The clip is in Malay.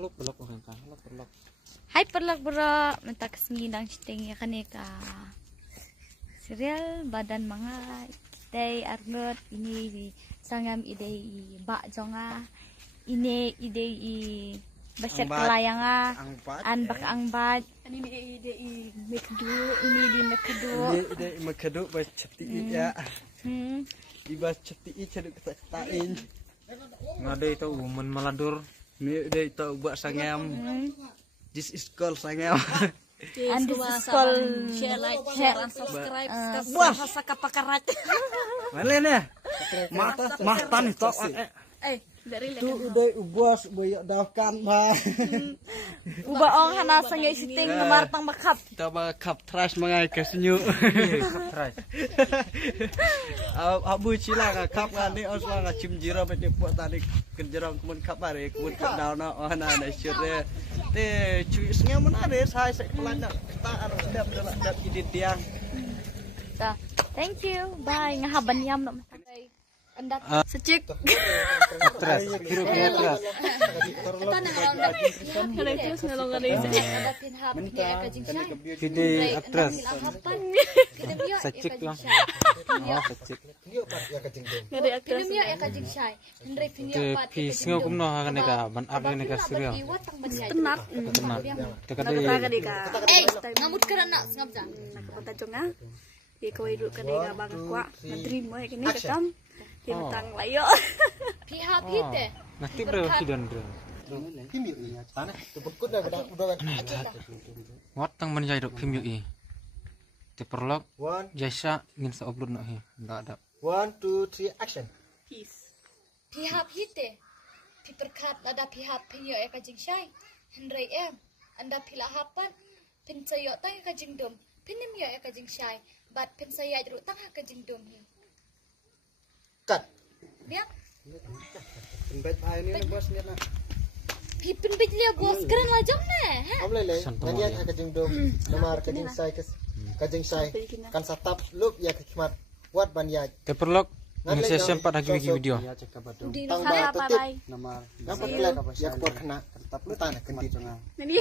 Halo pelok orang kan. Halo pelok. Hai perlak bro, mentak semidang citing ya kaneka. Serial badan mga day argot ini sangam ide bak jonga ini ide besar kelayanga an bak angbat ini ide mekdu ini di mekdu ini ide mekdu ba chati ya iba chati chaduk katain Ngade itu umun maladur. ni ide itu ba sangam this is called sangam and this is called share, like, share, and subscribe. Wah. Sa kapakarat. Malen ya mahtan itu Dari tu ide ubos boyo dawkan ba uba ong hana sangay siting martang makap kita ba kap trash mangai kesenyu Trash. abu cila ka kap ngani oswa ka cimjira ba de pot tadi kenjerang kemun kap are kemun kap dauna ona na syure te cuisnya menare sai sek pelanda ta ar sedap dat idit tiang ta thank you bye ngahaban yam no andak secik Trash. Kiro trash. Kalau terus ngalong ada isa. ada pinhap ya kajing syai Kide actress. Secik lang. Oh, secik. Ngari aktor. film ya kajing syai andre film Te pat pis ngo kumno ha kaneka ban ap kaneka serial. Tenat. Tenang. Te kade Nagutaga di ka. ngamut karena ngabja Nakapunta jonga. Ikaw ay ka di ka baka kwa. Na-dream mo kini kakam. Hintang layo. pihap hite nanti bro sidon bro. Watang man jai dok film yui. Te perlok jasa ngin sa upload no he. Ndak ada. 1 2 3 action Peace. pihap hite piperkat ada pihap pinyo ya kajing syai andre em anda pila hapan pin sayo tang ya kajing dum pinim ya kajing syai bat pin saya jru tang kajing dum cut ya penbet ini bos ni na pipin bijlia bos keren lajam ne amle le nanya kajing dom namar kajing sai kan satap look ya khmat wat ban ya Te perlok ini saya sempat lagi bikin video. di tang sana ba tetip namar dapat klan ya kuat kena tetap lu tanah kendit Nani.